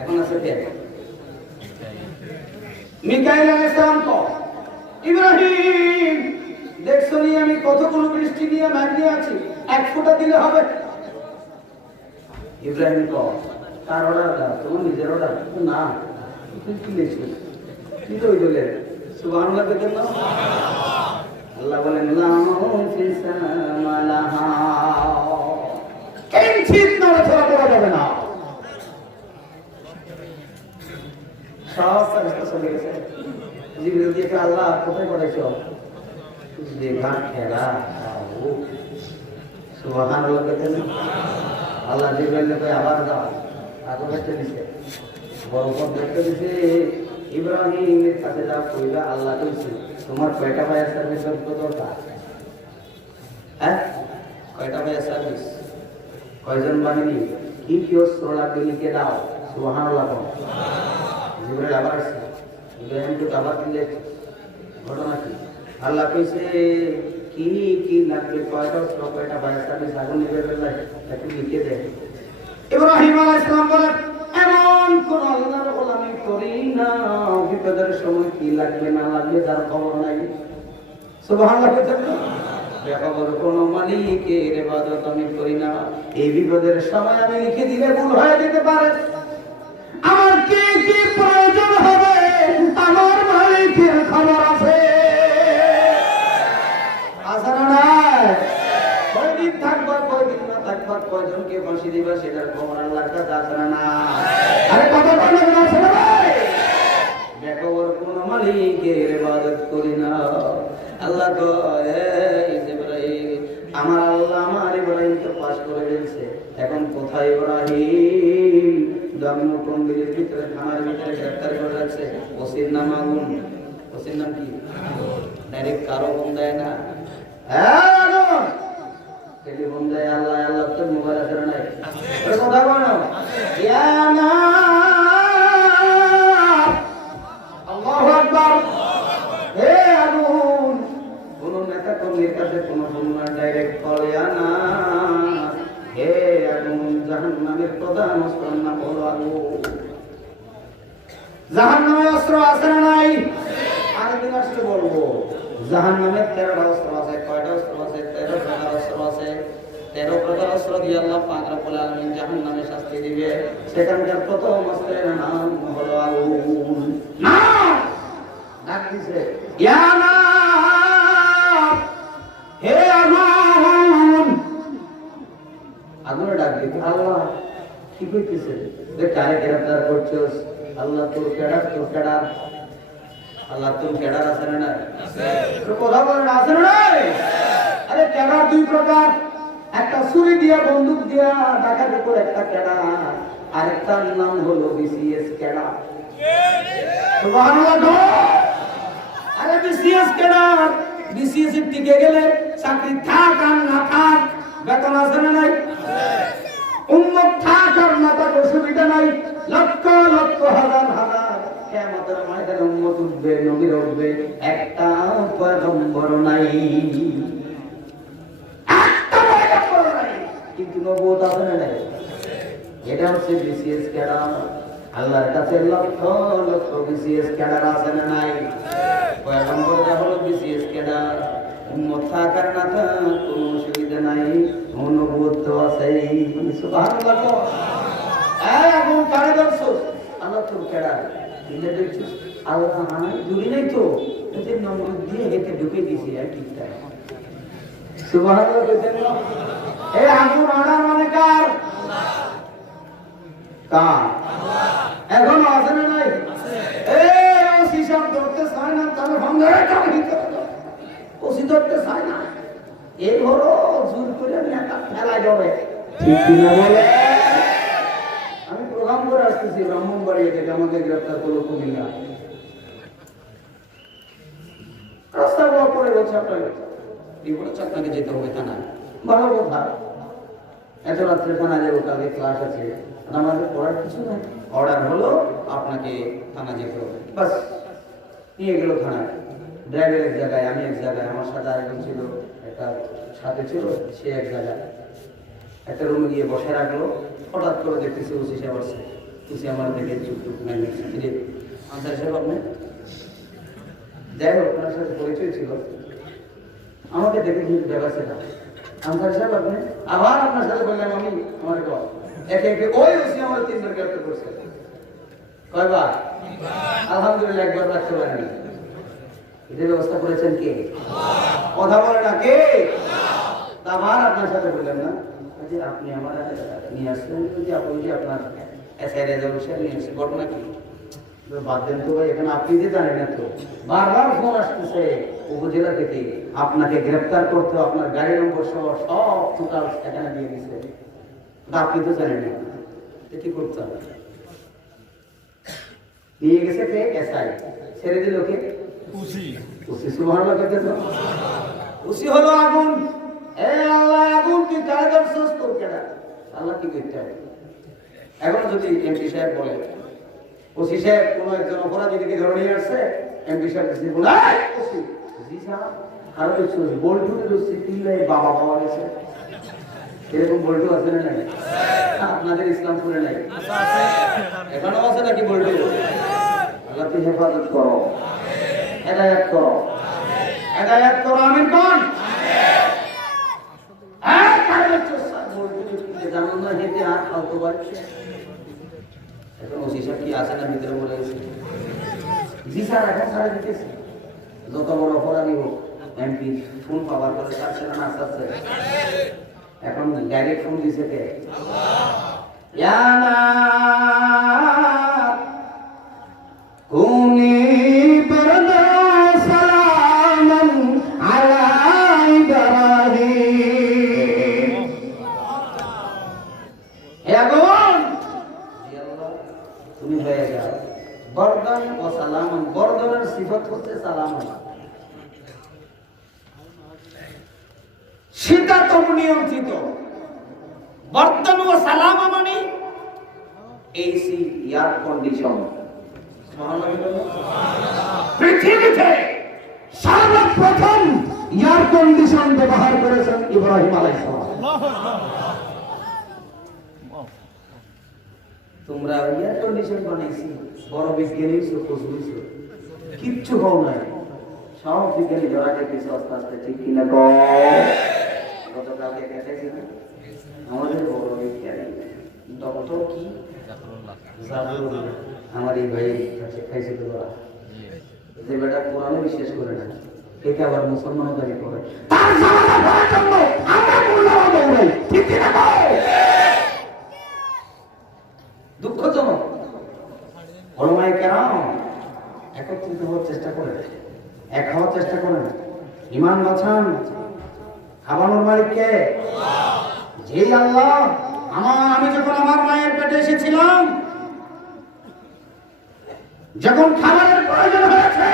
এখন আছে কে? মিকাইল আলাইহিস সালাম তো ইব্রাহিম দেখছো নি আমি কতগুলো বৃষ্টি নিয়ে মেঘ নিয়ে আছি, এক ফোঁটা দিলে হবে? ইব্রাহিম কো তার অর্ডার দাও, তোমার নিজের অর্ডার না, তুই কি লিখছো কি তো ওই দলে সুবহানাল্লাহ বলেন না? আল্লাহ বলেন লাহুম ফিসামালাহা, কিঞ্চিত নড়াচড়া করা যাবে না। সব ফেরেশতা চলে গেছে। জিবরিল দিয়ে আল্লাহ কোথায় পাঠাইছো? দেখা খেলা সুবহানাল্লাহ বলেন। আল্লাহ জিবরিল কে আবার দাও, আগুন দেখতে দিছে, বরকত দেখতে দিছে। ইব্রাহিমের কাছে যা কইলা আল্লাহ কইছে তোমার কয়টা ফায়ার সার্ভিস দরকার? হ্যাঁ, কয়টা ফায়ার সার্ভিস, কয়জন বাহিনী, কি কি অস্ত্র লাগবে লিখে দাও। সুবহানাল্লাহ। জিবরিল আবার আসছে, ইব্রাহিমকে আবার দিলে ঘটনা কি? আল্লাহ কইছে কি কি লাগবে, কয়টা অস্ত্র, কয়টা ফায়ার সার্ভিস, আগুন নিবে ফেললে একটু লিখে দে। ইব্রাহিম আলাইহিস সালাম বলেন এমন কোন আল্লাহর গোলামি করি না বিপদের সময় কি লাগবে না লাগবে তার খবর নাই। সুবহানাল্লাহ। বেখবর কোন মালিকের ইবাদত আমি করি না, এই বিপদের সময় আমি লিখে দিলে ভুল হয়ে যেতে পারে। আমার কি কি প্রয়োজন হবে আমার মালিকের খবর আছে। আসানা নাই কয়দিন থাকবা, কয়দিন না থাকবা, কয়জনকে ফাঁসি দিবা সেটার খবর আল্লাহর কাছে আছে না? আরে কথা বলবেন না ছেলে ভাই, বেখবর কোন মালিকের ইবাদত করি না। আল্লাহ কয় ইব্রাহিম, আমার আল্লাহ আমার ইব্রাহিমকে পাস করে দিয়েছে, এখন কোথায় ইব্রাহিম? জন্মটঙ্গির ভিতরে থানার ভিতরে গ্রেফতার করে রাখছে। ওসির নাম আগুন, ওসির নাম কি? ডাইরেক্ট কারো ফোন দেয় না, টেলিফোন দেয় আল্লাহ। আল্লাহ তো মোবাইল আছে নাই? কথা বলো আল্লাহু আকবার। হে আগুন, কোন নেতা কর্মীর কাছে কোন ফোন না, ডাইরেক্ট বলে না হে আগুন, জাহান্নামের প্রধান অস্ত্র না বলো আগুন। জাহান্নামের অস্ত্র আছে না নাই? আরেকদিন আসলে বলবো জাহান্নামের 13টা অস্ত্র আছে। কয়টা অস্ত্র আছে? 13 প্রকার অস্ত্র আছে। 13 প্রকার অস্ত্র দিয়ে আল্লাহ পাক রব্বুল আলামিন জাহান্নামে শাস্তি দিবে। সেখানকার প্রথম অস্ত্রের নাম হলো আগুন। না ডাক দিছে ইয়া নার, হে আগুন। আগুনে ডাক দিতে আল্লাহ কি কইতেছে যে কারে গ্রেফতার করছস? আল্লাহ তোর কেডা, তোর কেডা? আল্লাহ তোর কেডা আছে না? আছে। তো কথা বলেন আছে না? আরে কেডা দুই প্রকার, একটা ছুরি দিয়া বন্দুক দিয়া ডাকাতি করে একটা কেডা, আরেকটার নাম হলো বিসিএস কেডা। সুবহানাল্লাহ। আরে বিসিএস কেডা, বিসিএস এর টিকে গেলে চাকরি থাক আর না থাক বেতন আছে না নাই? উম্মত থাক আর না থাক অসুবিধা নাই, লক্ষ লক্ষ হাজার হাজার কিয়ামতের ময়দানে উম্মত উঠবে, নবীর উঠবে, একটা পয়গম্বর নাই, একটা পয়গম্বর নাই, কিন্তু নবুয়ত আছে না নাই? এটা হচ্ছে বিসিএস ক্যাডার। আল্লাহর কাছে লক্ষ লক্ষ বিসিএস ক্যাডার আছে না নাই? পয়গম্বরটা হলো বিসিএস ক্যাডার। উম্মত থাক আর না থাক কোনো অসুবিধা নাই, নবুয়ত আছে। সুবহানাল্লাহ। আগুন কারে ধরছো? আল্লাহ তোর ক্যাডার দিলে দেখছিস আল্লাহ আনাই দূরে নেই তো, এতে নম্বর দিয়ে হেঁটে ঢুকে দিয়েছি আর ঠিকঠাক। সুবহানাল্লাহ বলতেন না? এই আগুন আনা মানে কার? কার? এখন আছে না নাই? এই ওসি সব ধরতে চায় না, তাহলে ভাঙ্গারে কাহিনী করে ওসি ধরতে চায় না, এই হলো জোর করে নেতা ফেলায় যাবে। ঠিক কিনা বলে? আমি প্রোগ্রাম করে আসতেছি ব্রাহ্মণবাড়িয়া থেকে, আমাকে গ্রেফতার করলো কুমিল্লা। রাস্তা ব্লক করে বলছে আপনাকে বলেছে আপনাকে যেতে হবে থানায়। ভালো কথা, এত রাত্রে থানায় যাবো, কালকে ক্লাস আছে, আমাদের পড়ার কিছু নাই, অর্ডার হলো আপনাকে থানা যেতে হবে। বাস নিয়ে গেল থানায়। ড্রাইভার এক জায়গায়, আমি এক জায়গায়, আমার সাথে আরেকজন ছিল, একটা সাথে ছিল, সে এক জায়গায়। একটা রুমে গিয়ে বসে রাখলো। হঠাৎ করে দেখতেছি ওসি সাহেব আসছে। উনি আমার দেখে চুপ নাই আনসার সাহেব আপনি যাই হোক ওনার সাথে পরিচয় ছিল আমাকে দেখে কিন্তু ব্যবস্থা না আনসার সাহেব আপনি আবার আপনার সাথে বললাম আমি আমার একে একে ওই উনি আমার 3 বার গ্রেফতার করছে কয়বার আলহামদুলিল্লাহ একবার রাখতে পারেন এদের ব্যবস্থা করেছেন কে কথা বলে না কে আবার আপনার সাথে বললেন না যে আপনি আমার নিয়ে আসলেন যে আপনি যে আপনার এসআই রেজলিউশন নিয়ে এসে ঘটনা কি বাদ দেন তো ভাই এখানে আপনি যে জানেন না তো বারবার ফোন আসতেছে উপজেলা থেকে আপনাকে গ্রেফতার করতে আপনার গাড়ি নম্বর সহ সব টোটাল এখানে দিয়ে দিচ্ছে আপনি তো জানেন না কি করতে হবে নিয়ে গেছে কে এসআই ছেড়ে দিল কে উসি সুবহানাল্লাহ কইতেছো উসি হলো আগুন এ আল্লাহ আগুন কি কায়দার সুস্থ কেডা আল্লাহ কি করতে হবে এখন যদি এমপি সাহেব বলে ওসি সাহেব কোন একজন অপরাধীকে ধরে নিয়ে আসছে এমপি সাহেব যদি বলে ওসি জি স্যার আর কিছু বলটুকে দোষী তিলাই বাবা পাওয়া গেছে এরকম বলটু আছে না নাই আপনাদের ইসলামপুরে নাই এখনো আছে নাকি বলটু আল্লাহ তুই হেফাজত করো হেদায়েত করো আমিন কোন হ্যাঁ কারে চোসা বলটু জানো না হেতে আর ফালতু বাচ্চা এখন ওসি সাহেব কি আছে না ভিতরে বলে গেছে জি স্যার এখন ছাড়া দিতেছি যত বড় অপরাধী হোক এমপি ফোন পাওয়ার পরে তার সেটা না আসছে এখন ডাইরেক্ট ফোন দিছে কে ইয়ানা কুনি বরদা সালামান আলা ইব্রাহিম হে আগুন জি আল্লাহ তুমি হয়ে যাও বরদান ও সালামান বরদানের সিফত হচ্ছে সালামান শীতাতম নিয়ন্ত্রিত বর্তন ও সালামা মানে এসি এয়ার কন্ডিশন পৃথিবীতে সর্বপ্রথম এয়ার কন্ডিশন ব্যবহার করেছেন ইব্রাহিম আলাইহিস সালাম তোমরা এয়ার কন্ডিশন বানাইছি বড় বিজ্ঞানী বুঝছো কিচ্ছু হও নাই সব বিজ্ঞানী জড়াকে কিছু আস্তে আস্তে ঠিক কিনা গতকালকে কেটেছি না আমাদের বড় বিজ্ঞানী ডক্টর কি আমার এই ভাই কাছে খাইছে তো যে বেটা কোরআনে বিশ্বাস করে না একে আবার মুসলমান দাবি করে তার জামাতা করার জন্য আমরা মূল্যবান দৌড়াই ঠিক কিনা দুঃখজনক ওলামায়ে কেরাম একত্রিত হওয়ার চেষ্টা করে এক হওয়ার চেষ্টা করেন ঈমান বাঁচান খাবানোর মালিক কে যে আল্লাহ আমি যখন আমার মায়ের পেটে এসেছিলাম যখন খাবারের প্রয়োজন হয়েছে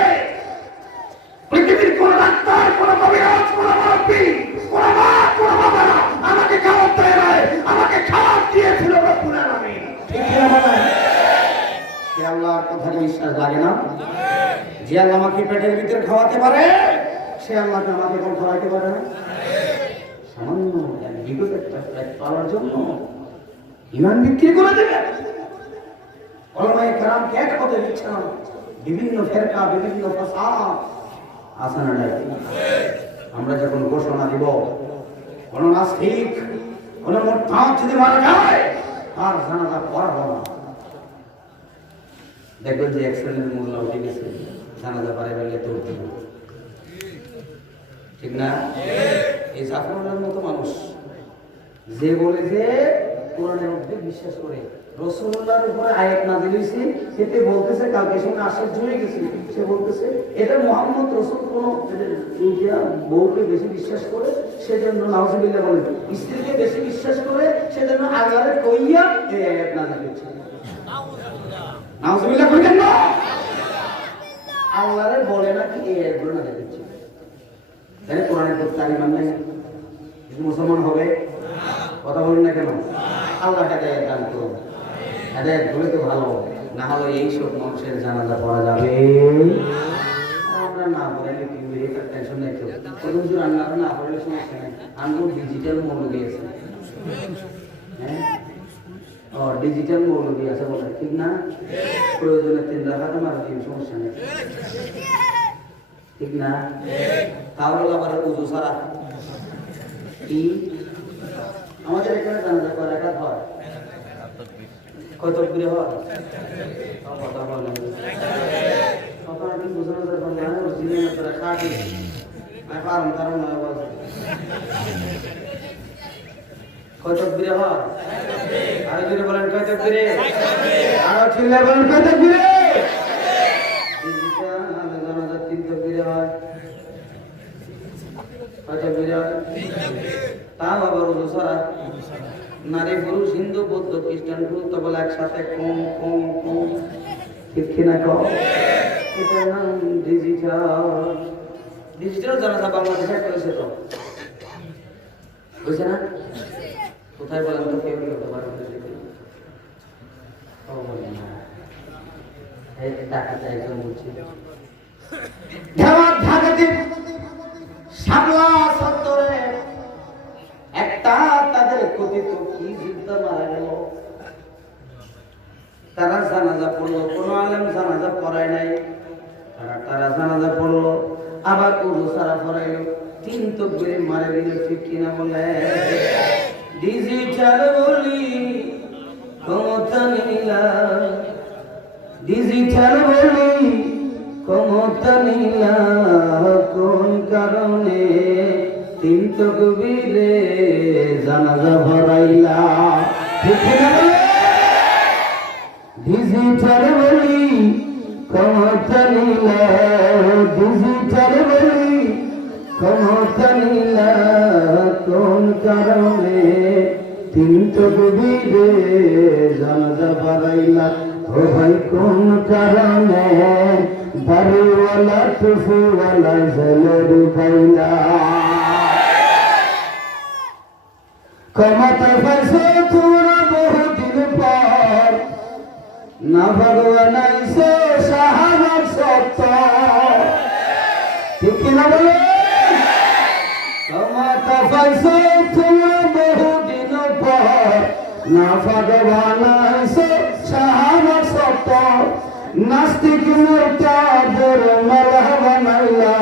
পৃথিবীর কোন ডাক্তার কোন কবিরাজ কোন মুরব্বী কোন মা কোন বাবা আমাকে খাবার দেয় নাই আমাকে খাবার দিয়েছিল রব্বুল আলামিন ঠিক কি না বলেন সে আল্লাহর কথা বিশ্বাস লাগে না যে আল্লাহ আমাকে পেটের ভিতরে খাওয়াতে পারে সে আল্লাহকে আমাকে কোন খাওয়াতে পারে না সামান্য বিগত একটা ফ্ল্যাট পাওয়ার জন্য ইমান বিক্রি করে দেবে ওলামায়ে কেরামকে এক হতে দিচ্ছে না বিভিন্ন ফেরকা বিভিন্ন ফাসাদ আছে না নাই আমরা যখন ঘোষণা দিব কোন নাস্তিক কোন মুরতাদ যদি মারা যায় তার জানাজা পড়াবো না দেখবেন যে এক্সেলের মূল্য উঠে গেছে জানাজা পারে বলে তো ঠিক না এই জাফরুল্লাহর মতো মানুষ যে বলে যে কোরআনের মধ্যে বিশ্বাস করে রাসূলুল্লাহর উপরে আয়াত নাযিল হইছে এতে বলতেছে কালকে সঙ্গে আশ্চর্য হয়ে গেছে সে বলতেছে এটা মুহাম্মদ রাসূল কোন ইন্ডিয়া বউকে বেশি বিশ্বাস করে সেজন্য নাউজুবিল্লাহ বলে স্ত্রীকে বেশি বিশ্বাস করে সেজন্য আল্লাহরে কইয়া এই আয়াত নাযিল হয়েছে নাউজুবিল্লাহ কইতেন না আল্লাহরে বলে না কি এই আয়াতগুলো নাযিল হয়েছে তাহলে কোরআনের প্রতি তার ঈমান নাই মুসলমান হবে কথা বলেন না কেন আল্লাহ হেদায়েত দান করুন হেদায়েত হলে তো ভালো না হলে এইসব মানুষের জানাজা পড়া যাবে আমরা না পড়লে কি এটা টেনশন নাই তো কোনো কিছু রান্না না পড়লে সমস্যা নেই আমরা ডিজিটাল মোড গিয়েছে হ্যাঁ ও ডিজিটাল মৌলবি আছে বলে ঠিক না? প্রয়োজনে 3 রাকাত মার দিন সমস্যা নেই ঠিক না? তাহলে আবার উযু ছাড়া কি আমাদের এখানে জানাজা কয় রাকাত হয়? কয় তাকবীর হয়? কথা বলেন কথা কি বুঝানো যায় না? জিনে তোরা খাটি আমি পারম কারণ না বলে কয় তাকবীর হয়? আর যদি বলেন কয় তাকবীর? আর চিল্লা বলেন কয় তাকবীর? ডিজিটাল জানাজা 3 তাকবীর হয়। কয় তাকবীর হয়? তা আবার উযু ছাড়া নারী পুরুষ হিন্দু বৌদ্ধ খ্রিস্টান তো বলে একসাথে কম কম কম ঠিক কিনা কম এটা নাম ডিজিটাল ডিজিটাল জানাজা বাংলাদেশে করেছে তো বুঝছে না কোথায় বলেন তো কেউ করতে পারবে টাকা চাইছে বলছি ঢাকাতে সামলা সত্তরে একটা তাদের কথিত কি যুদ্ধ মারা গেল তারা জানাজা পড়লো কোনো আলেম জানাজা পড়ায় নাই তারা জানাজা পড়লো আবার উযু ছাড়া পড়াইলো 3 তাকবীর মারা দিল ঠিক কিনা বলে ডিজিটাল বলি ক্ষমতা নিলা ডিজিটাল বলি ক্ষমতা নিলা কোন কারণে 3 তাকবীরে জানাজা পড়াইলা ঠিক কিনা বলে ডিজিটাল বলি ক্ষমতা নিলা ডিজিটাল বলি ক্ষমতা নিলা কোন কারণে 3 তাকবীরে জানাজা পড়াইলা ও ভাই কোন কারণে দাড়িওয়ালা টুপিওয়ালা জেলে ডুবাইলা ক্ষমতা পাইছে তোরা বহুদিন পর না ভগবান আইসে শাহাদাত সত্য ঠিক কিনা বলে ক্ষমতা পাইছে তোরা বহুদিন পর না ভগবান আইসে শাহাদাত সত্য নাস্তিক মুরতাদের মালা বানাইলা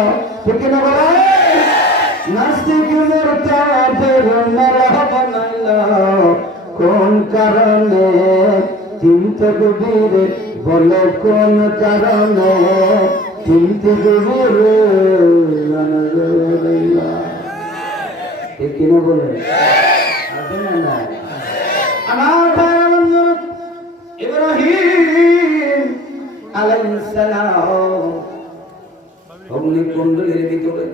ঠিক কিনা বলে নাস্তিক মুরতাদের মালা বানাইলা কোন কারণে 3 তাকবীর বলে কোন কারণে 3 তাকবীর জানাজা পড়াইলা ঠিক কিনা বলে আছে না আমার ভাই ইব্রাহিম আলাইহিস সালাম অগ্নিকুণ্ডের ভিতরে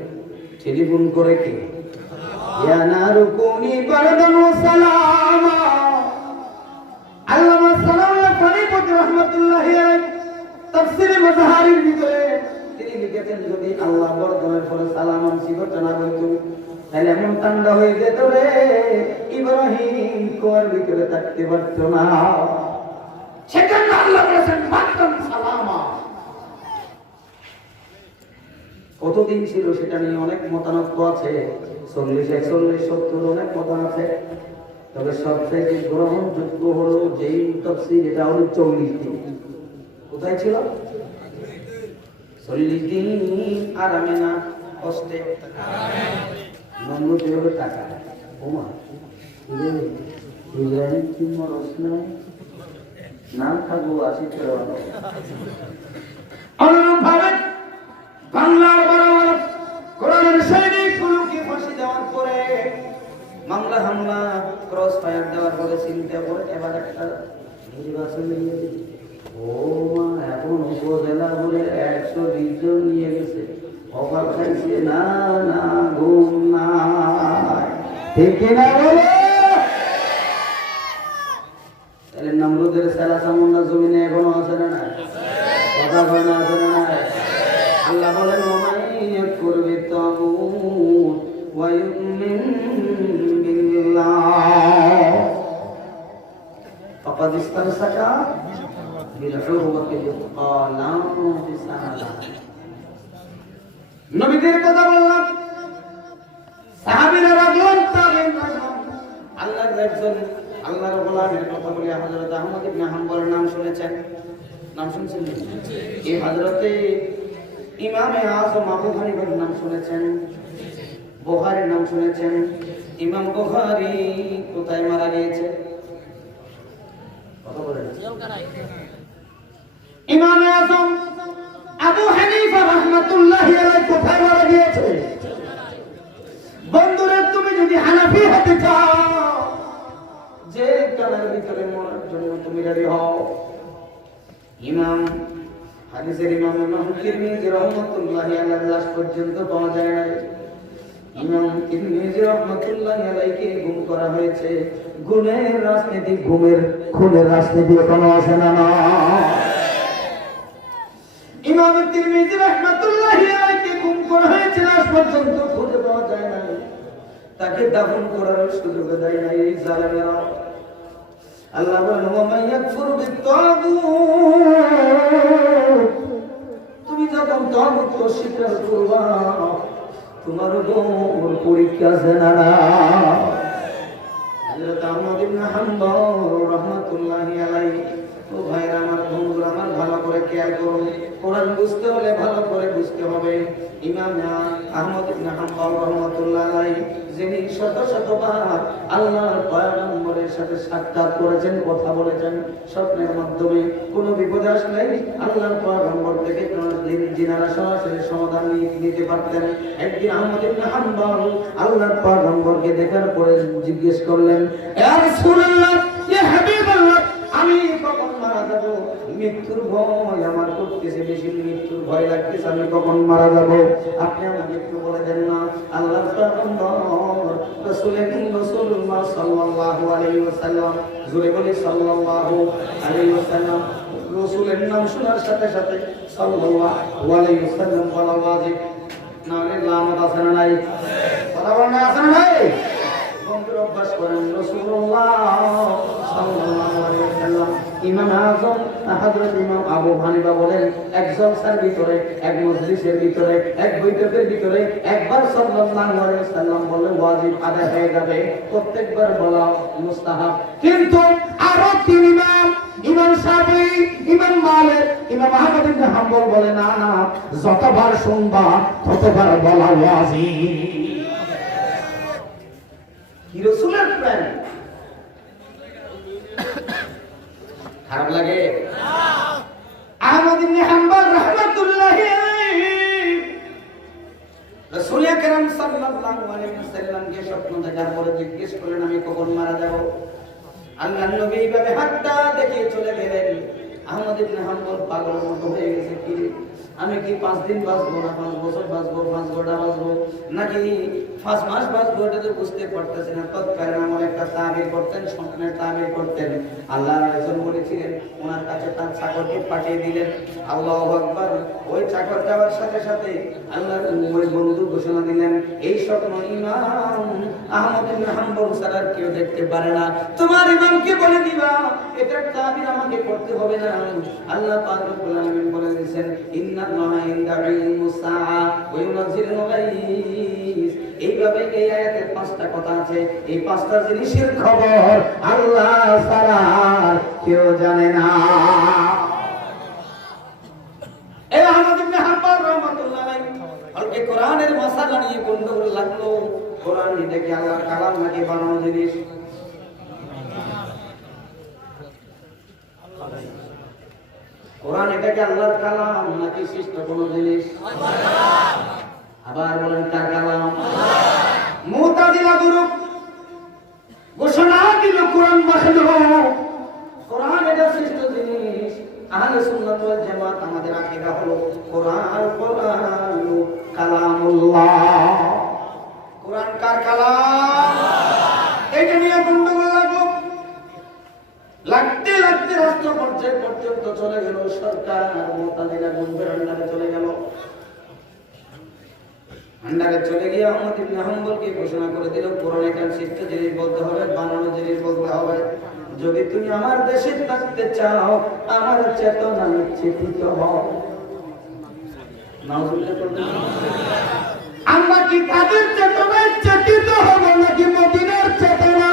টেলিফোন করে কে ইয়া নারু কুনি বারদান ওয়া সালামা আল্লামা সালাউল্লাহ ফরিদপুর রাহমাতুল্লাহি আলাইহি তাফসীরে মুজাহারির ভিতরে তিনি লিখেছেন যদি আল্লাহ বরদনের পরে সালাম সিফত না বলতো তাহলে এমন ঠান্ডা হয়ে যেত রে ইব্রাহিম কুয়ার ভিতরে থাকতে পারতো না সেখানে আল্লাহ বলেছেন বারদান সালামা কতদিন ছিল সেটা নিয়ে অনেক মতানৈক্য আছে 40 41 70 অনেক মত আছে তবে সবথেকে গ্রহণযোগ্য হলো যেই তাফসীর এটা হলো 40 দিন কোথায় ছিল 40 দিন আরামে না কষ্টে নম্বর হলো টাকা ওমা ইব্রাহিম কি মরস নাই না থাকবো আসি চলো অনুরূপভাবে বাংলার বরাবর কোরআনের সৈনিকগুলোকে ফাঁসি দেওয়ার পরে মামলা হামলা ক্রস ফায়ার দেওয়ার পরে চিন্তা করে এবার একটা নির্বাচন নিয়ে ও মা এখন উপজেলা বলে 120 জন নিয়ে গেছে অবাক খাইছে না না ঘুম নাই ঠিক না বলে তাহলে নমরুদের সালা সামুন্না জমিনে এখনো আছে না কথা কয় না আছে না আল্লাহ বলেন ওমাইয়াত করবে তাগুত ওয়া ইউমিন বিল্লাহ ফাকাদ ইসতামসাকা বিল উরওয়াতিল উসকা লা ইনফিসালা নবীদের কথা বললাম সাহাবীরা রাখলাম তাবেঈন রাখলাম আল্লাহর একজন আল্লাহ রাব্বুল আলামিনের কথা বলি। হযরত আহমদ ইবনে হাম্বলের নাম শুনেছেন? নাম শুনছেন? এই হযরতে ইমামে আযম আবু হানিফার নাম শুনেছেন? বুখারীর নাম শুনেছেন? ইমাম বুখারী কোথায় মারা গিয়েছে? কথা বলেন। ইমামে আযম আবু হানিফা রাহমাতুল্লাহি আলাইহি কোথায় মারা গিয়েছে? বন্ধুরা, তুমি যদি হানাফি হতে চাও, যে কালের ভিতরে মরার জন্য তুমি রেডি হও। ইমাম হাদিসের ইমাম তিরমিজি রাহমাতুল্লাহি আলাইহি লাশ পর্যন্ত পাওয়া যায় না। ইমাম তিরমিজি রাহমাতুল্লাহি আলাইহিকে গুম করা হয়েছে। গুমের রাজনীতি, খুনের রাজনীতি এখনো আসে না। ইমাম তিরমিজি রাহমাতুল্লাহি আলাইহিকে গুম করা হয়েছে, লাশ পর্যন্ত খুঁজে পাওয়া যায় না। তাকে দাফন করার সুযোগ দেয় না এই জালেমেরা। আল্লাহ বলেন, ওয়া মান ইয়াকফুর বিত-তাগুত, তুমি যখন তাগুত স্বীকার করবা, তোমার উপর পরীক্ষা আছে না। হযরত আহমদ ইবনে হাম্বল রাহমাতুল্লাহি আলাইহি, ও ভাইরা আমার, বন্ধুরা আমার, ভালো করে খেয়াল করুন। কোরআন বুঝতে হলে ভালো করে বুঝতে হবে। ইমাম আহমদ ইবনে হাম্বল রাহমাতুল্লাহি আলাইহি, যিনি শত শতবার আল্লাহর পয়গম্বরের সাথে সাক্ষাৎ করেছেন, কথা বলেছেন স্বপ্নের মাধ্যমে, কোনো বিপদ আসলে আল্লাহর পয়গম্বর থেকে যিনারা সরাসরি সমাধান নিতে পারতেন। একদিন আহমদ ইবনে হাম্বল আল্লাহর পয়গম্বরকে দেখার পরে জিজ্ঞেস করলেন, ইয়া রাসূলুল্লাহ, ইয়া হাবিবাল্লাহ, আমি কখন মারা যাব? মৃত্যুর ভয় আমার করতেছে, বেশি মৃত্যুর ভয় লাগতেছে, আমি কখন মারা যাব? আপনি আমাকে একটু বলে দেন না। আল্লাহর পয়গম্বর রাসূলুল্লাহ সাল্লাল্লাহু আলাইহি ওয়াসাল্লাম, জোরে বলি সাল্লাল্লাহু আলাইহি ওয়াসাল্লাম, রাসূলের নাম শোনার সাথে সাথে সাল্লাল্লাহু আলাইহি ওয়াসাল্লাম বলা ওয়াজিব। না হলে লানত আছে না নাই? কথা বলেন, আছে না নাই? বন্ধুর অভ্যাস করেন রাসূলুল্লাহ সাল্লাল্লাহু আলাইহি ওয়াসাল্লাম। ইমাম আযম হযরত ইমাম আবু হানিফা বলেন, এক জলসার ভিতরে, এক মজলিসের ভিতরে, এক বৈঠকের ভিতরে একবার সাল্লাল্লাহু আলাইহি ওয়াসাল্লাম বললে ওয়াজিব আদায় হয়ে যাবে, প্রত্যেকবার বলা মুস্তাহাব। কিন্তু আরো তিন ইমাম, ইমাম শাফিঈ, ইমাম মালিক, ইমাম আহমদ ইবনে হাম্বল বলে, না না, যতবার শুনবা ততবার বলা ওয়াজিব। কি রাসূলের প্রেম খারাপ লাগে? আহমদ ইবনে হাম্বল রাহমাতুল্লাহি আলাইহি রাসূল আকরাম সাল্লাল্লাহু আলাইহি ওয়াসাল্লামকে স্বপ্ন দেখার পরে জিজ্ঞেস করলেন, আমি কখন মারা যাব? আল্লাহর নবী এইভাবে হাতটা দেখিয়ে চলে গেলেন। আহমদ ইবনে হাম্বল পাগলের মতো হয়ে গেছে, কি আমি কি 5 দিন বাঁচবো, না 5 বছর বাঁচবো, 5 ঘন্টা বাঁচবো, নাকি 5 মাস বাঁচবো, এটা তো বুঝতে পারতেছি না। তৎকালীন আমার একটা তাবির করতেন, স্বপ্নের তাবির করতেন। আল্লাহর রাসূল বলেছিলেন, ওনার কাছে তার চাকরকে পাঠিয়ে দিলেন। আল্লাহু আকবার। ওই চাকর যাওয়ার সাথে সাথে আল্লাহর ওই বন্ধু ঘোষণা দিলেন, এই স্বপ্ন ইমাম আহমদ ইবনে হাম্বল ছাড়া কেউ দেখতে পারে না, তোমার ইমামকে বলে দিবা, এটার তাবির আমাকে করতে হবে না। আল্লাহ পাক রব্বুল আলামিন বলে দিয়েছেন, ইন্নাল্লাহা ইনদাহু ইলমুস সাআ ওয়া ইউনাজ্জিলুল গায়স। এইভাবে এই আয়াতের 5টা কথা আছে। এই 5টা জিনিসের খবর আল্লাহ ছাড়া কেউ জানে না। এই আহমদ ইবনে হাম্বল রাহমাতুল্লাহ আলাইহি আলকে কোরআনের মাসালা নিয়ে গন্ডগোল লাগলো। কোরআন দেখে আল্লাহর কালাম নাকি বানানো জিনিস? কোরআন এটাকে আল্লাহর কালাম নাকি সৃষ্ট কোনো জিনিস? আবার বলেন, কার কালাম? মুতাজিলা গ্রুপ ঘোষণা দিল কোরআন মাখলুক, কোরআন এটা সৃষ্ট জিনিস। আহলে সুন্নাত ওয়াল জামাত আমাদের আকীদা হলো কোরআন কালামুল্লাহ। কোরআন কার কালাম? এটা নিয়ে গন্ডগোল লাগলো। লাগতে লাগতে রাষ্ট্র পর্যায় পর্যন্ত চলে গেল। সরকার মুতাজিলা গ্রুপের আন্ডারে চলে গেল। আন্ডারে চলে গিয়ে আহমদ ইবনে হাম্বলকে ঘোষণা করে দিল, কোরআন এখানে সৃষ্ট জিনিস বলতে হবে, বানানো জিনিস বলতে হবে। যদি তুমি আমার দেশে থাকতে চাও, আমার চেতনায় চেতিত হও। আমরা কি তাদের চেতনায় চেতিত হব নাকি মদিনার চেতনা?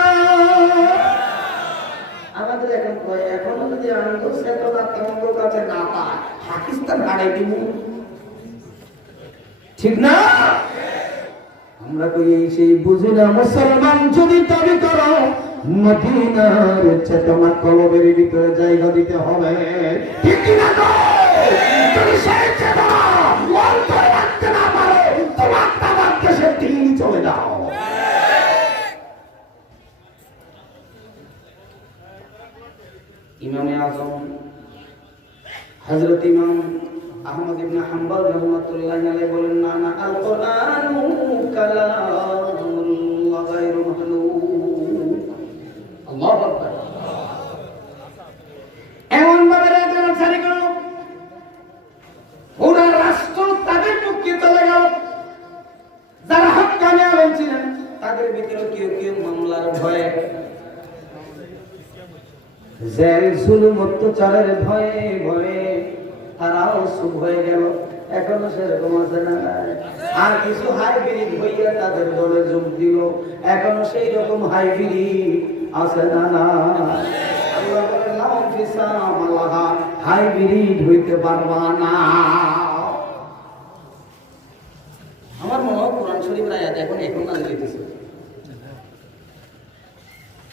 এখনো যদি আমি তো চেতনা তোমার কাছে না পাই পাকিস্তান হারাই দিব ঠিক না আমরা কই সেই বুঝি না মুসলমান যদি দাবি করো মদিনার চেতনা কলবের ভিতরে জায়গা দিতে হবে ঠিক না গো তুমি সেই চেতনা অন্তরে রাখতে না পারো তোমার তামাক দেশে দিল্লি চলে যাও ইমামে আজম হযরত ইমাম আহমদ ইবনে হাম্বল রাহমাতুল্লাহি আলাইহি বলেন না না আল কোরআনু কালামুল্লাহ গায়রু মাখলুক আল্লাহু আকবার এমন ভাবে রাজা জারি করো পুরো রাষ্ট্র তাদের পক্ষে চলে গেল যারা হক্কানি আলেম ছিলেন তাদের ভিতরে কেউ কেউ মামলার ভয়ে জেল জুলুম অত্যাচারের ভয়ে ভয়ে তারাও চুপ হয়ে গেল এখনো সেরকম আছে না আর কিছু হাইব্রিড হইয়া তাদের দলে যোগ দিল এখনো সেই রকম হাইব্রিড আছে না না আল্লাহ বলেন লাম ফিসাম আল্লাহ হাইব্রিড হইতে পারবা না আমার মনে হয় কোরআন শরীফের আয়াত এখন নাজিল হইতেছে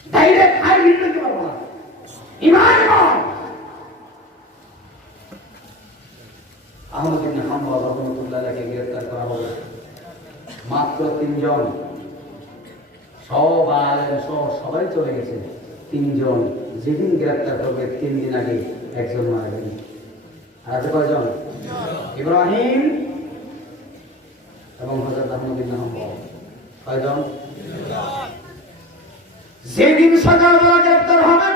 ডাইরেক্ট হাইব্রিড হইতে পারবা না ইমান আহমদ ইবনে হাম্বল রাহমাতুল্লাহ আলাইহি গ্রেফতার করা হলো মাত্র 3 জন সবাই চলে গেছে 3 জন যেদিন গ্রেফতার করবে 3 দিন আগে একজন মারা গেলেন আর আছে কয়জন ইব্রাহিম এবং হযরত আহমদ ইবনে হাম্বল কয়জন যেদিন সকালবেলা গ্রেফতার হবেন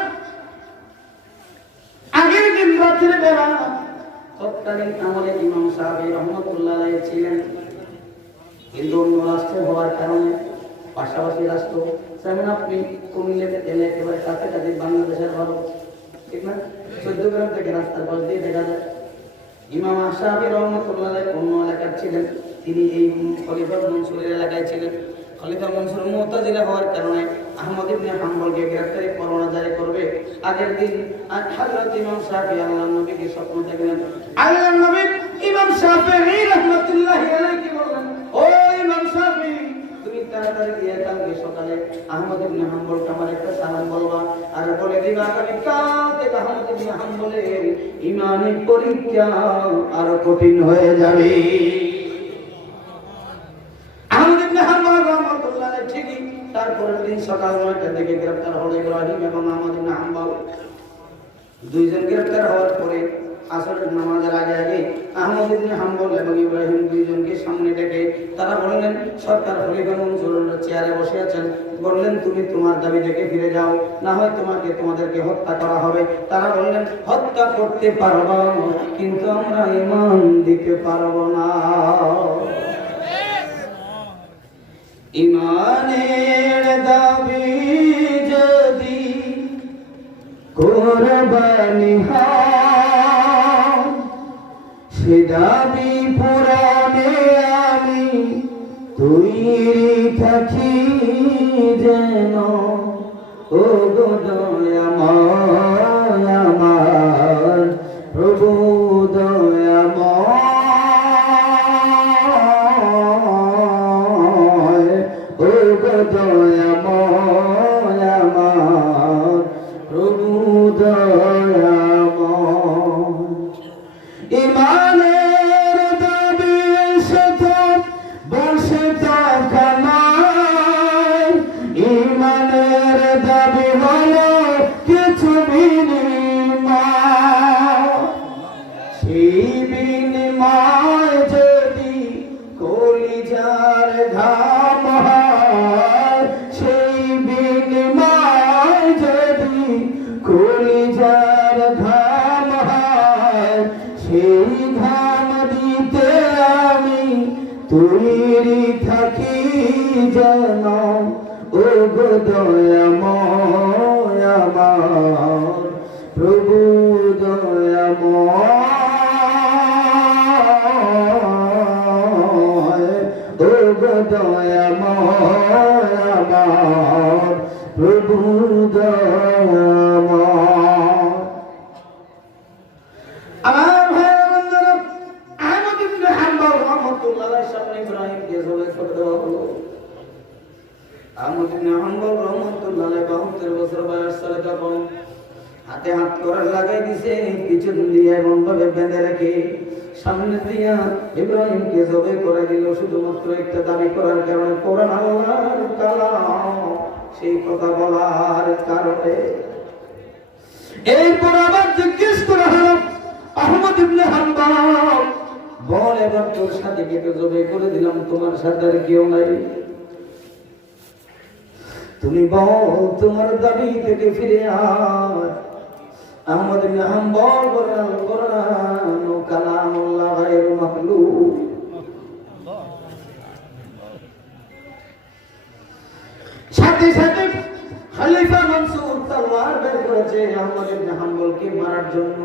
আগের দিন রাতের বেলা তৎকালীন আমলে ইমাম সাহাবী রাহমাতুল্লাহ আলাইহি ছিলেন কিন্তু অন্য রাষ্ট্রে হওয়ার কারণে পাশাপাশি রাষ্ট্র যেমন আপনি কুমিল্লাতে এলে একেবারে কাছাকাছি বাংলাদেশের ভারত ঠিক না 14 গ্রাম থেকে রাস্তার পাশ দিয়ে দেখা যায় ইমাম সাহাবী রাহমাতুল্লাহ আলাইহি অন্য এলাকার ছিলেন তিনি এই খলিফা মনসুরের এলাকায় ছিলেন খলিফা মনসুর মুতাজিলা হওয়ার কারণে আহমদ ইবনে হাম্বলকে গ্রেফতারি পরোয়ানা জারি করবে আগের দিন হযরত ইমাম শাফি আল্লাহর নবীকে স্বপ্ন দেখলেন আল্লাহর নবী ইমাম শাফি রাহমাতুল্লাহি আলাইহি বললেন ও ইমাম শাফি তুমি তাড়াতাড়ি গিয়ে কালকে সকালে আহমদ ইবনে হাম্বলকে আমার একটা সালাম বলবা আর বলে দিবা আগামী কাল থেকে আহমদ ইবনে হাম্বলের ঈমানের পরীক্ষা আরো কঠিন হয়ে যাবে আহমদ ইবনে হাম্বল রাহমাতুল্লাহ আলাইহি ঠিকই তারপরের দিন সকাল 9টার দিকে গ্রেফতার হলো ইব্রাহিম এবং আহমদ ইবনে হাম্বল দুইজন গ্রেফতার হওয়ার পরে আসরের নামাজের আগে আহমদ ইবনে হাম্বল এবং ইব্রাহিম দুইজনকে সামনে ডেকে তারা বললেন সরকার খলিফা মনসুরের চেয়ারে বসে আছেন বললেন তুমি তোমার দাবি থেকে ফিরে যাও না হয় তোমাদেরকে হত্যা করা হবে তারা বললেন হত্যা করতে পারবো কিন্তু আমরা ঈমান দিতে পারবো না ঈমানের দাবি যদি কুরবানি হয় সে দাবি পুরানে আমি তৈরি থাকি যেন ও গো দয়াময় আমার প্রভু দয়াময় ও গো দয়াময় আমার প্রভু দয়াময় ঈমানের দাবি সাথে বসে থাকা নয় ঈমানের দাবি হলো কিছু বিনিময় সেই বিনিময় যদি কলিজার ঘাম হয় সেই বিনিময় যদি কলিজার ঘাম হয় সেই ঘাম দিতে আমি তৈরি থাকি যেন ও গো দয়াময় আমার প্রভু দয়াময় ও গো দয়াময় আমার প্রভু দয়াময় ইবনে হাম্বল রাহমাতুল্লাহ আলাইহি 72 বছর বয়স ছিল তখন হাতে হাত করার লাগাই দিছে, পিছন দিয়ে এমন ভাবে বেঁধে রেখে সামনে দিয়া ইব্রাহিমকে জবে করে দিল, শুধুমাত্র একটা দাবি করার কারণে, কোরআন আল্লাহর কালাম, সেই কথা বলার কারণে। এরপর আবার জিজ্ঞেস করা হলো, আহমদ ইবনে হাম্বল বল, এবার তোর সাথে কেটে জবে করে দিলাম, তোমার সাথে আর কেউ নাই, তুমি বল তোমার দাবি থেকে ফিরে আয়। আহমদ ইবনে হাম্বল বলেন, কোরআন ও কালামুল্লাহ গায়রু মাখলুক। সাথে সাথে খলিফা মনসুর তলোয়ার বের করেছে আহমদ ইবনে হাম্বলকে মারার জন্য।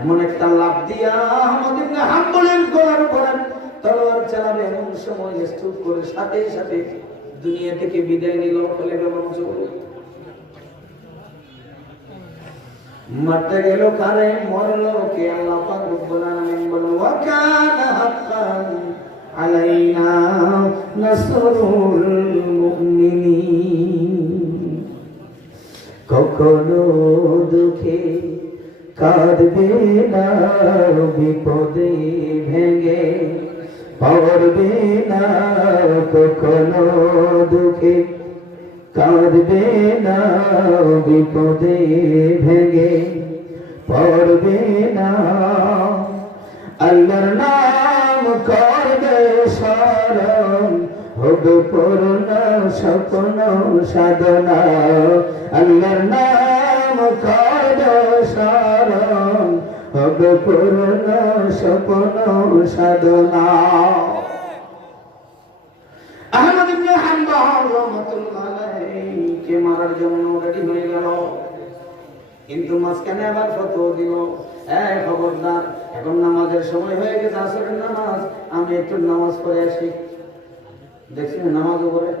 এমন একটা লাফ দিয়া আহমদ ইবনে হাম্বলের গলার উপর তলোয়ার চালাবে, এমন সময় স্তূপ করে সাথে সাথে দুনিয়া থেকে বিদায় নিল খলিফা মনসুর। মারতে গেল কারে, মরলো কে? আল্লাহ পাক রব্বুল আলামিন বলেন, ওয়া কানা হাক্কান আলাইনা নাসরুল মুমিনিন। কখনো দুঃখে কাঁদবে না, বিপদে ভেঙে পড়বে না, কখনো দুঃখে কাঁদবে না, বিপদে ভেঙে পড়বে না, আল্লাহর নাম করবে স্মরণ, হবে পূর্ণ স্বপ্ন সাধনা, আল্লাহর নাম করবে স্মরণ, হবে পূর্ণ স্বপ্ন সাধনা। আহমদ ইবনে হাম্বল রাহমাতুল্লাহ আলাইহি মারার জন্য রেডি হয়ে গেল, কিন্তু মাঝখানে আবার ফতোয়া দিল, এই খবরদার, এখন নামাজের সময় হয়ে গেছে, আসরের নামাজ, আমি একটু নামাজ পড়ে আসি। দেখছেন নামাজও পড়ে,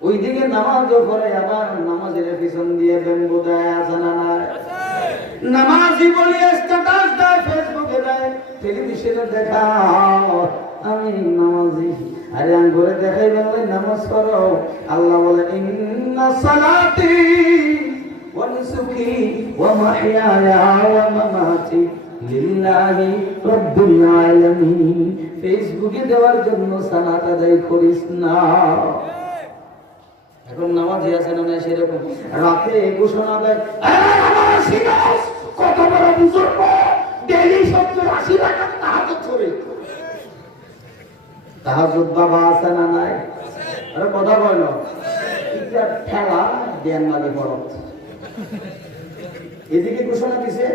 ওইদিকে নামাজও পড়ে, আবার নামাজের পিছন দিয়ে বেম্বু দেয়, আছে না নাই? নামাজি বলি স্ট্যাটাস দেয়, ফেসবুকে দেয়, টেলিভিশনে দেখাও আমি নামাজি, আরে আমি করে দেখাই বললে নামাজ পড়ো। আল্লাহ বলেন, ইন্না সালাতি ওয়া নুসুকি ওয়া মাহইয়ায়া ওয়া মামাতি লিল্লাহি রাব্বিল আলামিন। ফেসবুকে দেওয়ার জন্য সালাত আদায় করিস না। এখন নামাজ আছে না সেরকম রাতে ঘোষণা দেয়, কত বড় বুজুর্গ, ডেইলি 70-80 রাকাত তাহাজ্জুদ করে। তাহাজ্জুদ বাবা আছে না নাই? আরে কথা বলো, এটা ঠেলা দেন লাগে বড়। এদিকে ঘোষণা দিছে